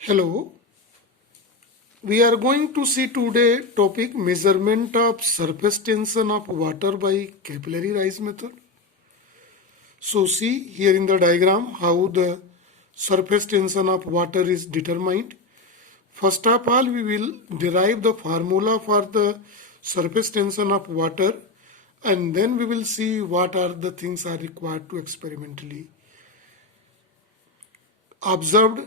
Hello, we are going to see today topic measurement of surface tension of water by capillary rise method. So see here in the diagram how the surface tension of water is determined. First of all, we will derive the formula for the surface tension of water, and then we will see what are the things are required to experimentally observed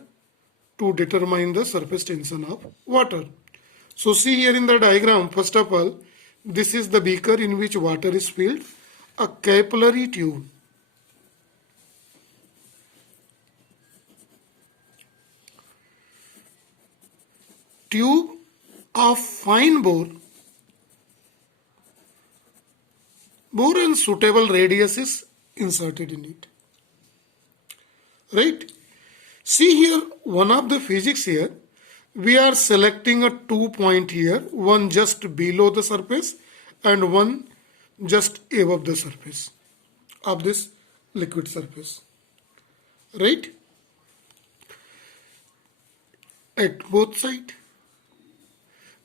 to determine the surface tension of water. So see here in the diagram, first of all, this is the beaker in which water is filled, a capillary tube. Tube of fine bore and suitable radius is inserted in it. Right? See here, one of the physics here, we are selecting a 2 point here, one just below the surface and one just above the surface of this liquid surface. Right? At both sides.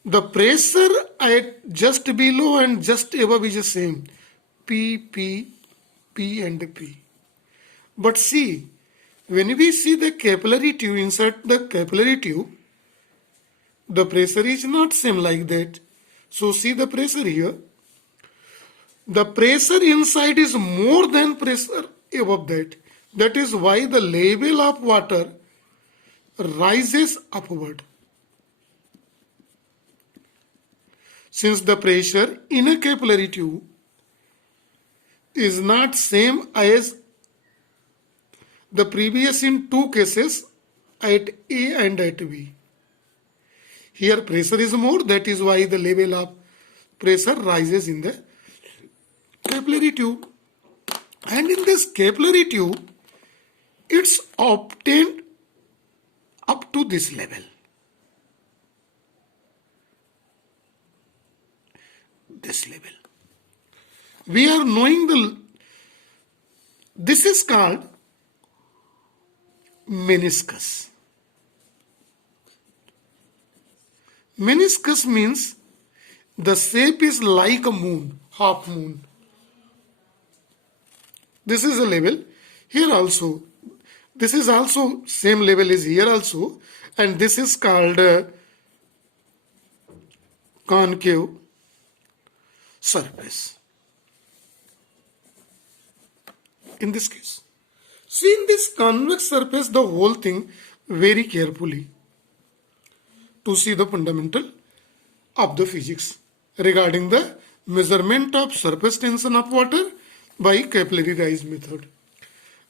The pressure at just below and just above is the same. P, P, P and P. But see, when we see the capillary tube, insert the capillary tube, the pressure is not same like that. So see the pressure here. The pressure inside is more than pressure above that. That is why the level of water rises upward. Since the pressure in a capillary tube is not same as the previous in two cases at A and at B. Here pressure is more, that is why the level of pressure rises in the capillary tube. And in this capillary tube, it's obtained up to this level. This level. We are knowing this is called meniscus. Meniscus means the shape is like a moon, half moon. This is a level. Here also, this is also same level is here also, and this is called concave surface. In this case, see in this convex surface the whole thing very carefully to see the fundamental of the physics regarding the measurement of surface tension of water by capillary rise method.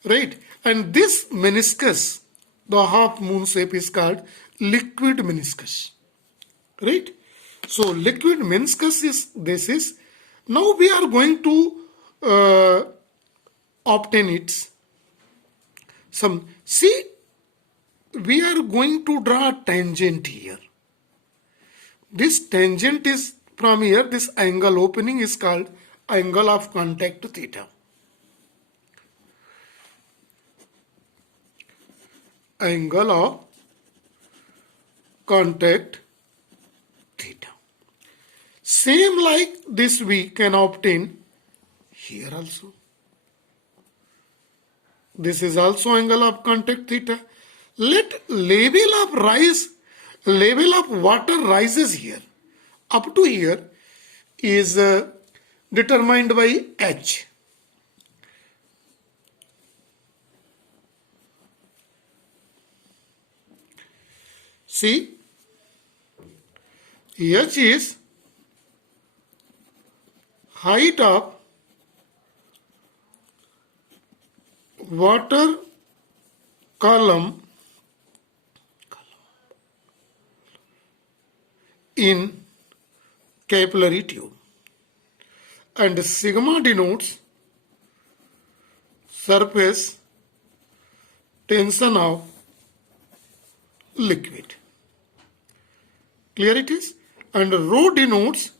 Right? And this meniscus, the half moon shape, is called liquid meniscus. Right? So liquid meniscus is this. Now we are going to obtain its some. See, we are going to draw a tangent here. This tangent is from here, this angle opening is called angle of contact theta. Angle of contact theta. Same like this we can obtain here also. This is also angle of contact theta. Let level of water rises here. Up to here is determined by H. See, H is height of water column in capillary tube, and sigma denotes surface tension of liquid. Clear it is? And rho denotes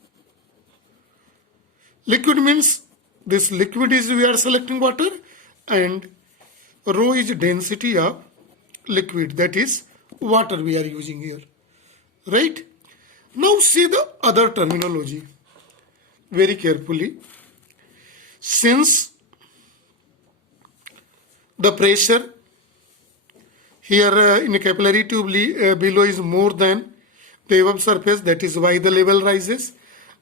liquid, means this liquid is we are selecting water, and rho is density of liquid, that is water we are using here, right? Now see the other terminology very carefully. Since the pressure here in a capillary tube below is more than the above surface, that is why the level rises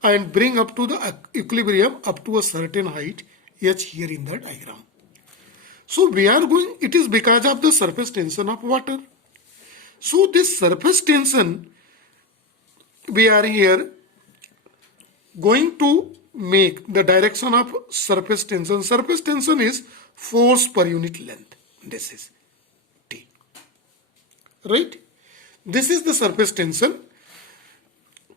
and bring up to the equilibrium up to a certain height h here in the diagram. So we are going, it is because of the surface tension of water. So this surface tension we are here going to make the direction of surface tension. Surface tension is force per unit length. This is T. Right? This is the surface tension.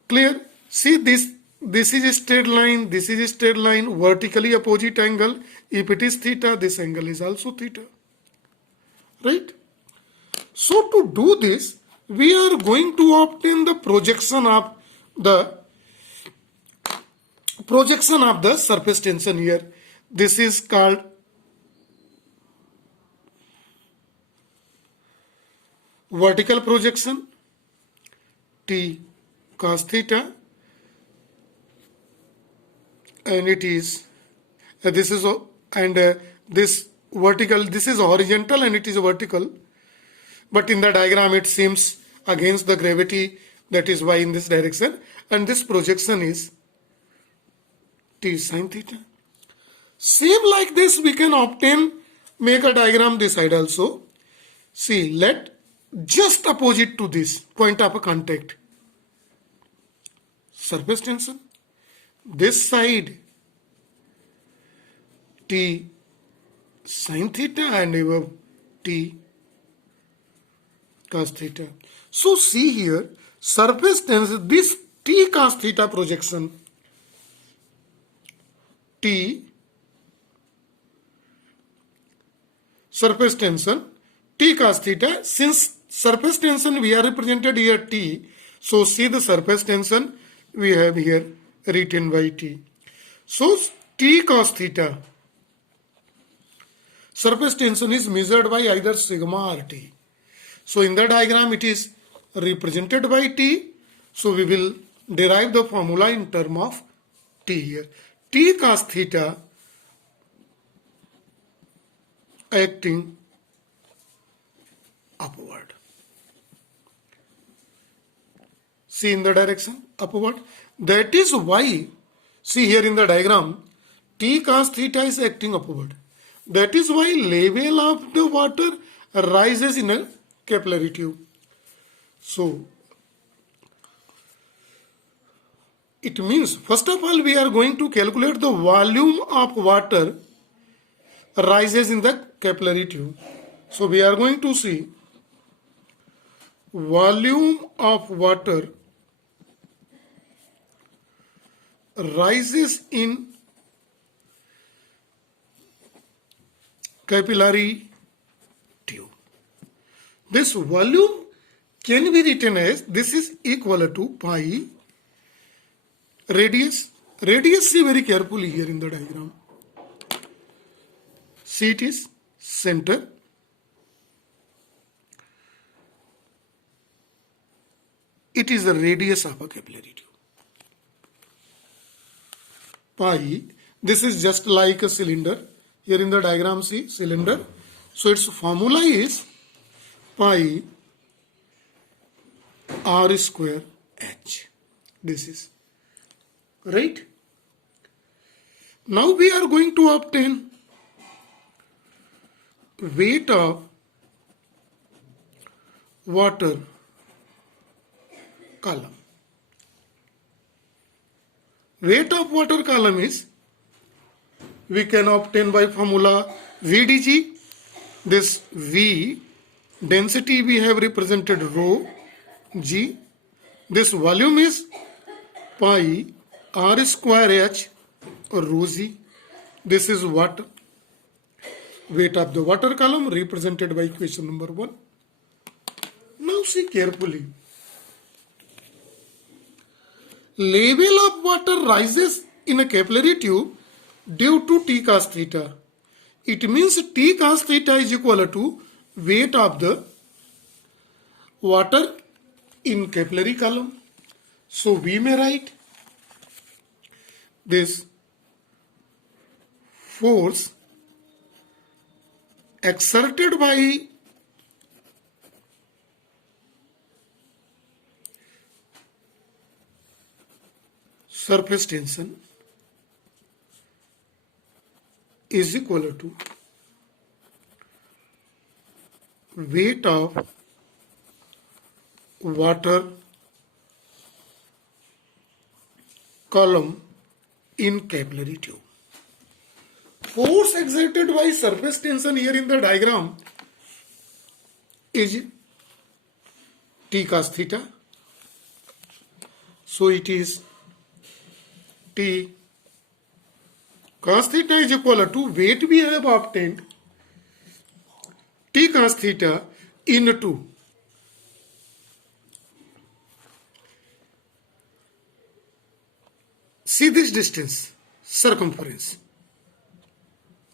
Clear? See this. This is a straight line. This is a straight line. Vertically opposite angle. If it is theta, this angle is also theta. Right? So to do this, we are going to obtain the projection of the surface tension here. This is called vertical projection, T cos theta, and it is this vertical, this is horizontal and it is vertical, but in the diagram it seems against the gravity, that is why in this direction, and this projection is T sin theta. Same like this we can obtain, make a diagram this side also. See, let just opposite to this point of contact, surface tension, this side T sin theta and above T cos theta. So see here, surface tension, this T cos theta projection, T surface tension, T cos theta, since surface tension we are represented here T, so see the surface tension we have here written by T. So T cos theta, surface tension is measured by either sigma or T. So in the diagram it is represented by T, so we will derive the formula in term of T here. T cos theta acting upward. See in the direction upward. That is why, see here in the diagram, T cos theta is acting upward. That is why level of the water rises in a capillary tube. So it means, first of all, we are going to calculate the volume of water rises in the capillary tube. So we are going to see volume of water rises in capillary tube. This volume can be written as, this is equal to pi radius. Radius, see very carefully here in the diagram. See, it is center. It is the radius of a capillary tube. Pi, this is just like a cylinder. Here in the diagram, see cylinder. So its formula is pi r square h. This is right. Now we are going to obtain weight of water column. Weight of water column is, we can obtain by formula VdG. This V, density we have represented rho G. This volume is pi r square h or rho G. This is water. Weight of the water column represented by equation number 1. Now see carefully. Level of water rises in a capillary tube due to T cos theta. It means T cos theta is equal to weight of the water in capillary column. So we may write this force exerted by surface tension is equal to weight of water column in capillary tube. Force exerted by surface tension here in the diagram is T cos theta. So it is T cos theta is equal to weight we have obtained T cos theta into see this distance, circumference.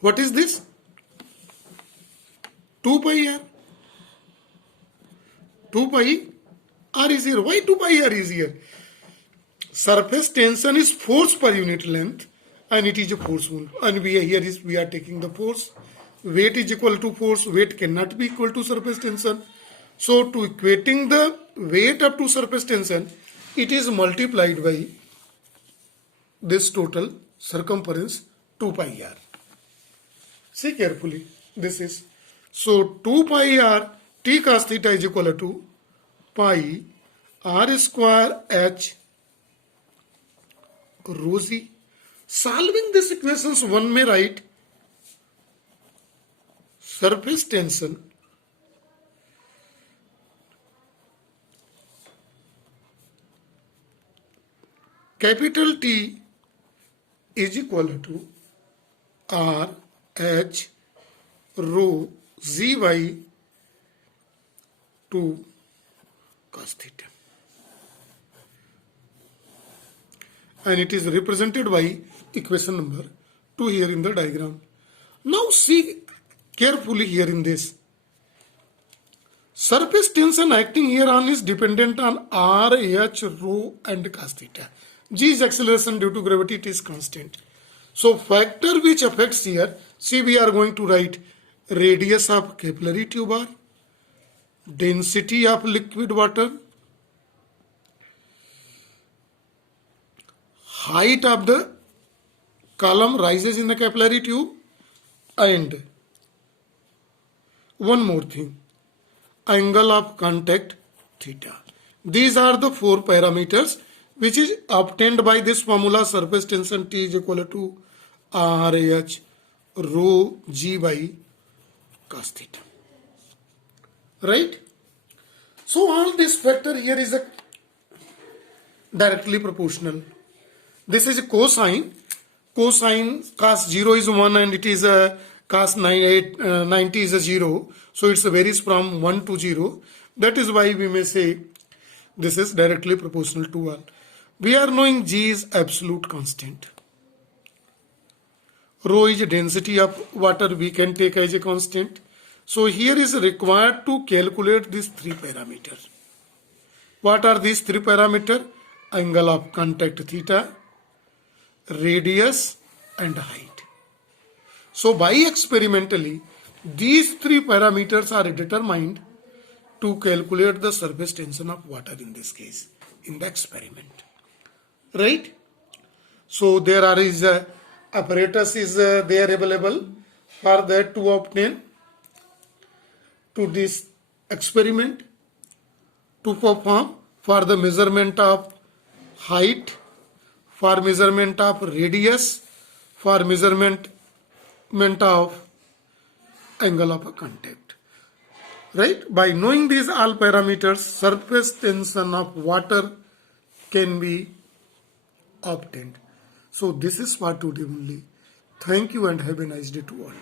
What is this? 2 pi r. 2 pi r is here. Why 2 pi r is here? Surface tension is force per unit length and it is a forceful. And we are taking the force. Weight is equal to force. Weight cannot be equal to surface tension. So to equating the weight up to surface tension, it is multiplied by this total circumference 2 pi r. See carefully. This is so 2 pi r T cos theta is equal to pi r square h rho z. Solving these equations, one may write surface tension capital T is equal to r h rho z by 2 cos theta, and it is represented by equation number 2 here in the diagram. Now see carefully here in this. Surface tension acting here on is dependent on r, h, rho and cos theta. G is acceleration due to gravity, it is constant. So factor which affects here, see we are going to write radius of capillary tube r, density of liquid water, height of the column rises in the capillary tube, and one more thing, angle of contact theta. These are the 4 parameters which is obtained by this formula. Surface tension T is equal to RH rho G by cos theta. Right? So all this factor here is a directly proportional. This is a cosine. Cosine cos 0 is 1 and it is a cos 90 is a 0. So it varies from 1 to 0. That is why we may say this is directly proportional to 1. We are knowing G is absolute constant. Rho is density of water, we can take as a constant. So here is required to calculate these 3 parameters. What are these 3 parameters? Angle of contact theta, radius and height. So by experimentally, these 3 parameters are determined to calculate the surface tension of water in this case, in the experiment. Right? So there are apparatus is there available for that to obtain to this experiment to perform for the measurement of height, for measurement of radius, for measurement of angle of contact. Right? By knowing these all parameters, surface tension of water can be obtained. So this is for today only. Thank you and have a nice day to all.